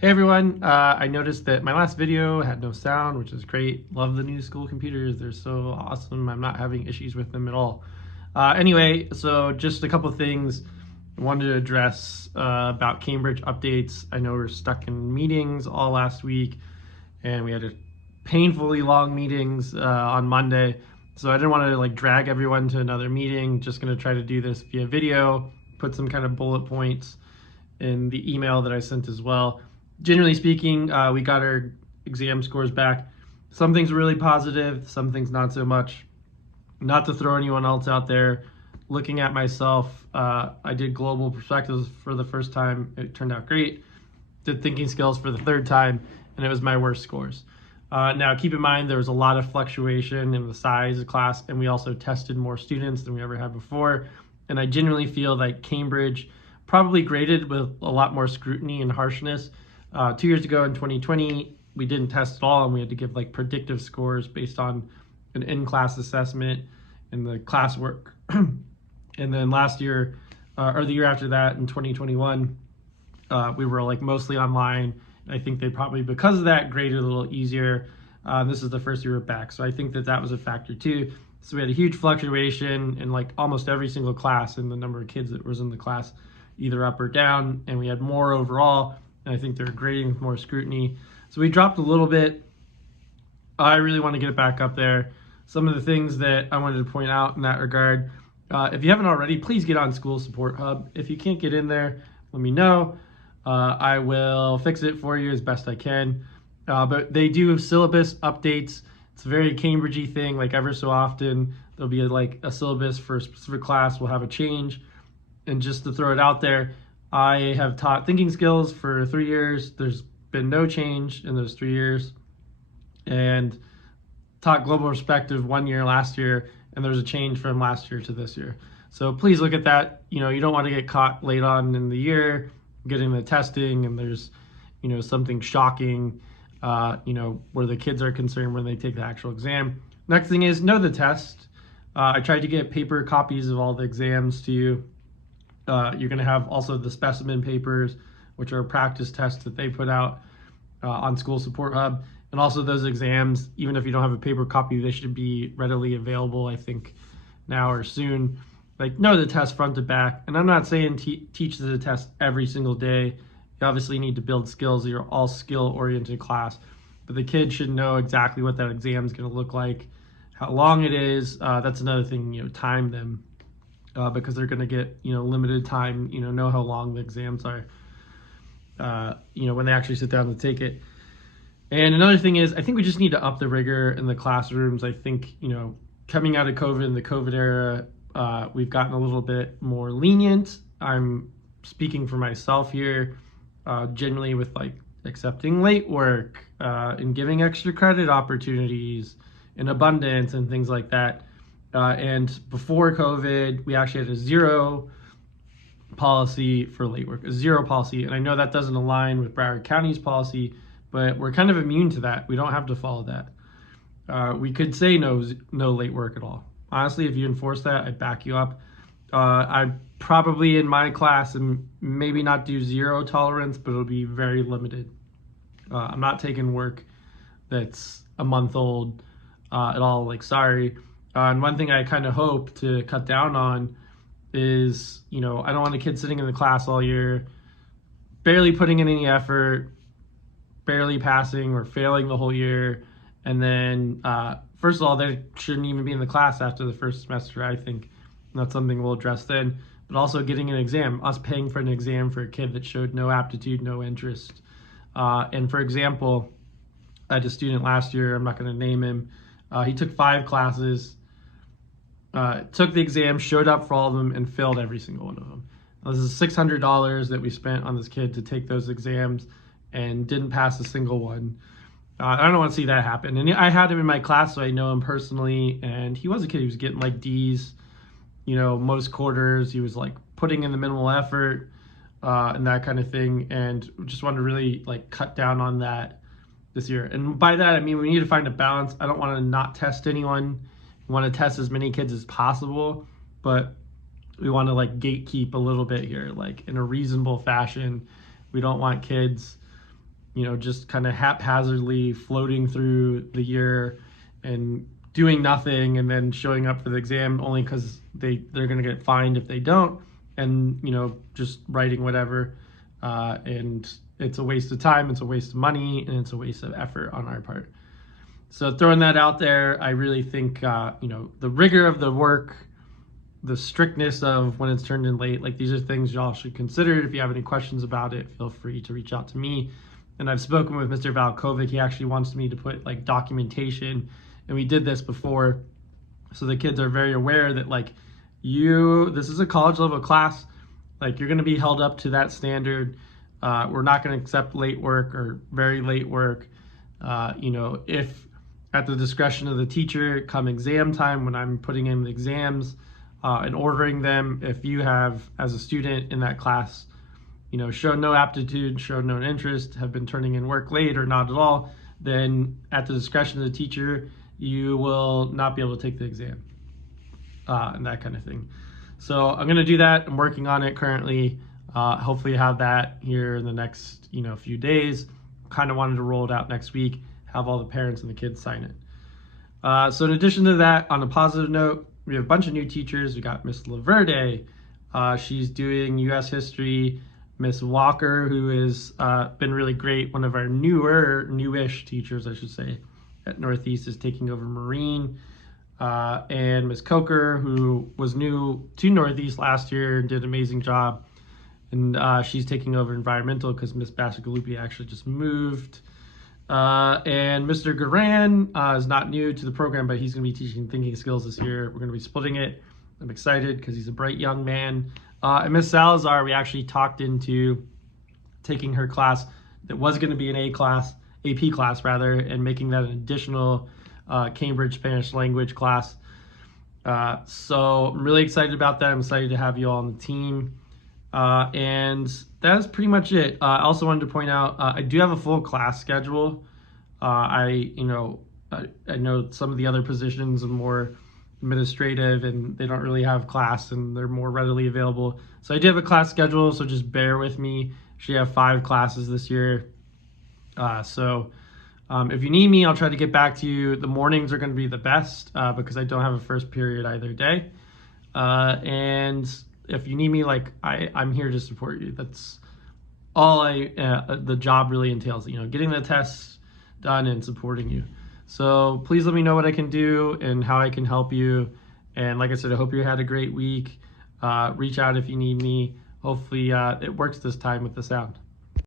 Hey everyone, I noticed that my last video had no sound, which is great. Love the new school computers, they're so awesome. I'm not having issues with them at all. Anyway, so just a couple things I wanted to address about Cambridge updates. I know we're stuck in meetings all last week, and we had a painfully long meetings on Monday. So I didn't want to drag everyone to another meeting. Just going to try to do this via video, put some kind of bullet points in the email that I sent as well. Generally speaking, we got our exam scores back. Some things really positive, some things not so much. Not to throw anyone else out there, looking at myself, I did global perspectives for the first time. It turned out great. Did thinking skills for the third time, and it was my worst scores. Now, keep in mind, there was a lot of fluctuation in the size of class, and we also tested more students than we ever had before. And I genuinely feel that Cambridge probably graded with a lot more scrutiny and harshness. 2 years ago in 2020, we didn't test at all, and we had to give predictive scores based on an in-class assessment and the classwork. And then last year, or the year after that in 2021, we were mostly online. I think they probably, because of that, graded a little easier. This is the first year we're back, so I think that was a factor too. So we had a huge fluctuation in almost every single class in the number of kids that was in the class, either up or down, and we had more overall. And I think they're grading with more scrutiny. So we dropped a little bit. I really want to get it back up there. Some of the things that I wanted to point out in that regard, if you haven't already, please get on School Support Hub. If you can't get in there, let me know. I will fix it for you as best I can. But they do syllabus updates. It's a very Cambridge-y thing. Ever so often, there'll be a syllabus for a specific class will have a change. And just to throw it out there, I have taught thinking skills for 3 years. There's been no change in those 3 years. And taught global perspective 1 year last year, and there's a change from last year to this year. So please look at that. You don't want to get caught late on in the year getting the testing and there's something shocking where the kids are concerned when they take the actual exam. Next thing is know the test. I tried to get paper copies of all the exams to you. You're going to have also the specimen papers, which are practice tests that they put out on School Support Hub. And also those exams, even if you don't have a paper copy, they should be readily available, I think, now or soon. Know the test front to back. And I'm not saying teach the test every single day. You obviously need to build skills. You're all skill-oriented class. But the kids should know exactly what that exam is going to look like, how long it is. That's another thing, time them. Because they're going to get limited time, know how long the exams are, when they actually sit down to take it. And another thing is, I think we just need to up the rigor in the classrooms. I think coming out of COVID, in the COVID era, we've gotten a little bit more lenient. I'm speaking for myself here, generally with accepting late work and giving extra credit opportunities in abundance and things like that. And before COVID, we actually had a zero policy for late work, a zero policy. And I know that doesn't align with Broward County's policy, but we're kind of immune to that. We don't have to follow that. We could say no late work at all. Honestly, if you enforce that, I'd back you up. I probably in my class and maybe not do zero tolerance, but it'll be very limited. I'm not taking work that's a month old at all. Sorry. And one thing I kind of hope to cut down on is, I don't want a kid sitting in the class all year, barely putting in any effort, barely passing or failing the whole year. And then, first of all, they shouldn't even be in the class after the first semester, I think. That's something we'll address then. But also getting an exam, us paying for an exam for a kid that showed no aptitude, no interest. And for example, I had a student last year, I'm not going to name him. He took 5 classes. Took the exam, showed up for all of them, and failed every single one of them. Now, this is $600 that we spent on this kid to take those exams and didn't pass a single one. I don't want to see that happen. And I had him in my class, so I know him personally, and he was a kid. He was getting D's, most quarters. He was putting in the minimal effort and that kind of thing, and just wanted to really cut down on that this year. And by that, I mean we need to find a balance. I don't want to not test anyone. Want to test as many kids as possible, but we want to gatekeep a little bit here, in a reasonable fashion. We don't want kids just kind of haphazardly floating through the year and doing nothing and then showing up for the exam only because they're going to get fined if they don't, and just writing whatever, and it's a waste of time, it's a waste of money, and it's a waste of effort on our part. So throwing that out there, I really think the rigor of the work, the strictness of when it's turned in late, like these are things y'all should consider. If you have any questions about it, feel free to reach out to me. And I've spoken with Mr. Valkovic. He actually wants me to put like documentation, and we did this before, so the kids are very aware that this is a college level class, like you're going to be held up to that standard. We're not going to accept late work or very late work. If at the discretion of the teacher come exam time, when I'm putting in the exams and ordering them, if you have, as a student in that class, shown no aptitude, shown no interest, have been turning in work late or not at all, then at the discretion of the teacher, you will not be able to take the exam, and that kind of thing. So I'm going to do that. I'm working on it currently. Hopefully have that here in the next few days. Kind of wanted to roll it out next week, have all the parents and the kids sign it. So in addition to that, on a positive note, we have a bunch of new teachers. We got Miss Laverde. She's doing U.S. history. Miss Walker, who has been really great, one of our newish teachers, I should say, at Northeast, is taking over Marine. And Miss Coker, who was new to Northeast last year and did an amazing job. And she's taking over environmental because Miss Bacigalupi actually just moved. And Mr. Garan is not new to the program, but he's going to be teaching thinking skills this year. We're going to be splitting it. I'm excited because he's a bright young man. And Miss Salazar, we actually talked into taking her class that was going to be an AP class, and making that an additional Cambridge Spanish language class. So I'm really excited about that. I'm excited to have you all on the team. And that's pretty much it. I also wanted to point out, I do have a full class schedule. I know some of the other positions are more administrative and they don't really have class and they're more readily available. So I do have a class schedule, so just bear with me. Actually have 5 classes this year. If you need me, I'll try to get back to you. The mornings are going to be the best because I don't have a first period either day. And if you need me, I'm here to support you. That's all the job really entails, getting the tests done and supporting you. So please let me know what I can do and how I can help you. And like I said, I hope you had a great week. Reach out if you need me. Hopefully it works this time with the sound.